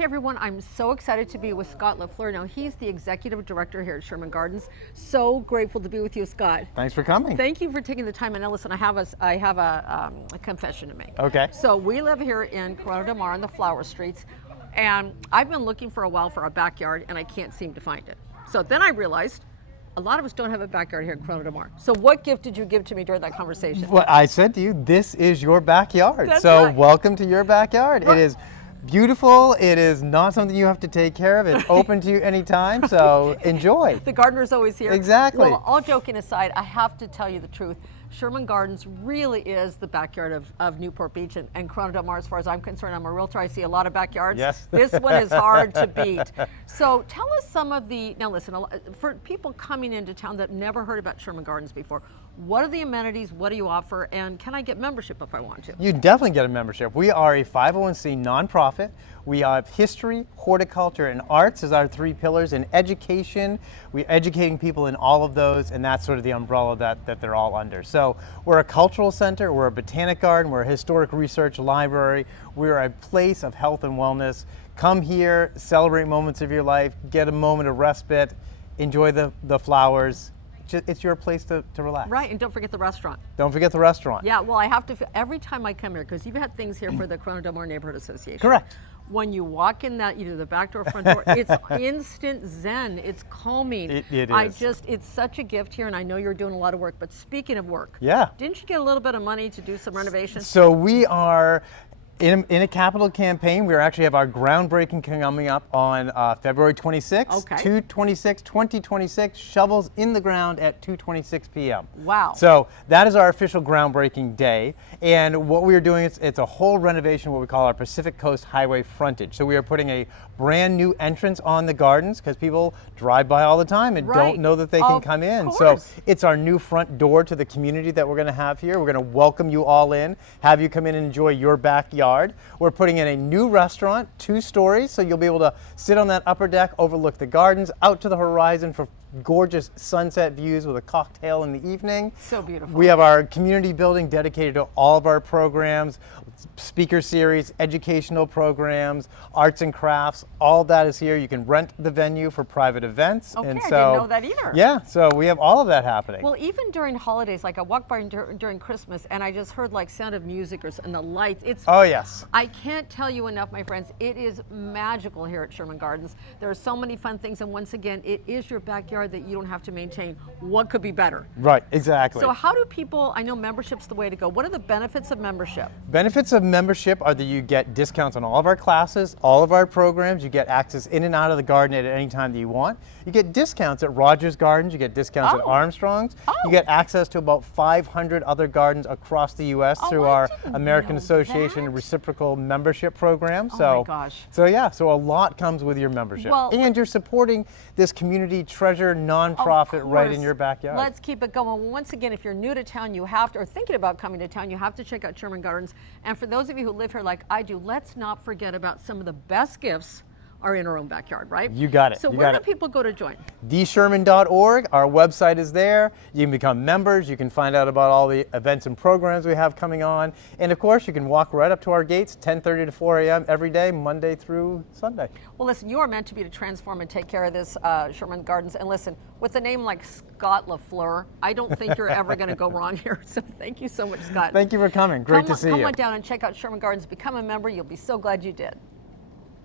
Hey everyone, I'm so excited to be with Scott LaFleur. Now he's the executive director here at Sherman Gardens. So grateful to be with you, Scott. Thanks for coming. Thank you for taking the time. And now listen, I have a confession to make. Okay. So we live here in Corona del Mar in the flower streets, and I've been looking for a while for a backyard, and I can't seem to find it. So then I realized a lot of us don't have a backyard here in Corona del Mar. So what gift did you give to me during that conversation? Well, I said to you, this is your backyard. That's so right. welcome to your backyard. Right. It is beautiful. It is not something you have to take care of. It's open to you anytime, so enjoy. The gardener's always here. Exactly. Well, all joking aside, I have to tell you the truth. Sherman Gardens really is the backyard of Newport Beach and Corona del Mar. As far as I'm concerned, I'm a realtor. I see a lot of backyards. Yes. This one is hard to beat. So tell us some of the, now listen, for people coming into town that never heard about Sherman Gardens before, what are the amenities, what do you offer, and can I get membership if I want to? You definitely get a membership. We are a 501c nonprofit. We have history, horticulture, and arts as our three pillars. In education, we're educating people in all of those, and that's sort of the umbrella that they're all under. So we're a cultural center, we're a botanic garden, we're a historic research library, we're a place of health and wellness. Come here, celebrate moments of your life, get a moment of respite, enjoy the flowers. It's your place to relax. Right, and don't forget the restaurant. Don't forget the restaurant. Yeah, well, I have to, every time I come here, because you've had things here for the Corona del Mar Neighborhood Association. Correct. When you walk in that, either the back door or front door, it's instant zen. It's calming. It is. It's such a gift here, and I know you're doing a lot of work, but speaking of work, Yeah. didn't you get a little bit of money to do some renovations? So we are in a capital campaign. We actually have our groundbreaking coming up on February 26th, Okay. 2026, shovels in the ground at 2:26 p.m. Wow. So that is our official groundbreaking day. And what we are doing is it's a whole renovation, what we call our Pacific Coast Highway frontage. So we are putting a brand new entrance on the gardens because people drive by all the time and Right. don't know that they can Of come in. course. So it's our new front door to the community that we're going to have here. We're going to welcome you all in, have you come in and enjoy your backyard. We're putting in a new restaurant, 2 stories, so you'll be able to sit on that upper deck, overlook the gardens, out to the horizon for gorgeous sunset views with a cocktail in the evening. So beautiful. We have our community building dedicated to all of our programs, speaker series, educational programs, arts and crafts, all that is here. You can rent the venue for private events. Okay, and I so, didn't know that either. Yeah, so we have all of that happening. Well, even during holidays, like I walked by during Christmas, and I just heard like sound of music and the lights. It's Oh yes. I can't tell you enough, my friends. It is magical here at Sherman Gardens. There are so many fun things, and once again, it is your backyard that you don't have to maintain. What could be better? Right, exactly. So how do people, I know membership's the way to go. What are the benefits of membership? Benefits of membership are that you get discounts on all of our classes, all of our programs. You get access in and out of the garden at any time that you want. You get discounts at Rogers Gardens. You get discounts at Oh. Armstrong's. Oh. You get access to about 500 other gardens across the U.S. Oh, through I our didn't American know Association that. reciprocal membership program. Oh So, my gosh. So yeah, so a lot comes with your membership. Well, and you're supporting this community treasure nonprofit right in course. your backyard. Let's keep it going. Once again, if you're new to town, you have to, or thinking about coming to town, you have to check out Sherman Gardens. And for those of you who live here like I do, let's not forget about some of the best gifts are in our own backyard, right? You got it. So You where got do it. people go to join? thesherman.org, our website is there. You can become members. You can find out about all the events and programs we have coming on. And of course, you can walk right up to our gates, 10:30 to 4 a.m. every day, Monday through Sunday. Well, listen, you are meant to be to transform and take care of this Sherman Gardens. And listen, with a name like Scott LaFleur, I don't think you're ever going to go wrong here. So thank you so much, Scott. Thank you for coming. Great to see you. Come on down and check out Sherman Gardens. Become a member. You'll be so glad you did.